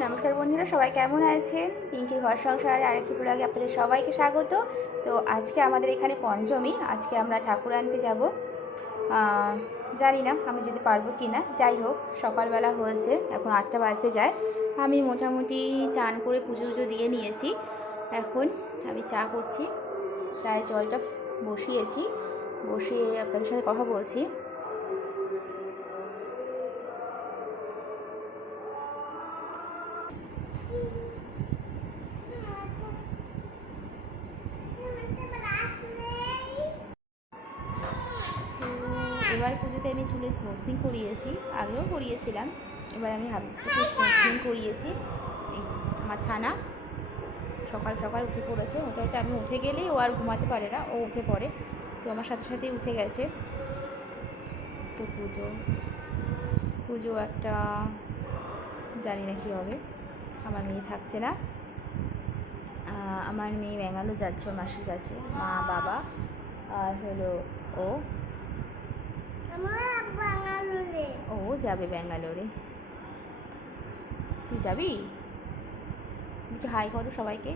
নমস্কার বন্ধুরা, সবাই কেমন আছেন? পিঙ্কির ঘর সংসারের আরেকটি ব্লগে আপনাদের সবাইকে স্বাগত। তো আজকে আমাদের এখানে পঞ্চমী, আজকে আমরা ঠাকুর আনতে যাব। জানি না আমি যেতে পারব কি না যাই হোক, সকালবেলা হয়েছে, এখন আটটা বাজতে যায়। আমি মোটামুটি চান করে পুজো উজো দিয়ে নিয়েছি, এখন আমি চা করছি চায়ের জলটা বসিয়েছি, বসিয়ে আপনাদের সাথে কথা বলছি। এবার পুজোতে আমি চুলে স্মোকিং করিয়েছি আগেও করিয়েছিলাম। এবার আমি হাফ স্মোকিং করিয়েছি। আমার ছানা সকাল সকাল উঠে পড়েছে ওটাতে আমি উঠে গেলেই ও আর ঘুমাতে পারে না ও উঠে পড়ে। তো আমার সাথে সাথেই উঠে গেছে। তো পুজো পুজো একটা জানি না কী হবে। আমার মেয়ে থাকছে না। আমার মেয়ে ব্যাঙ্গালোর যাচ্ছে মাসির কাছে। মা বাবা আর হলো ও। ও যাবে ব্যাঙ্গালোরে তুই যাবি? একটু হাই করো সবাইকে।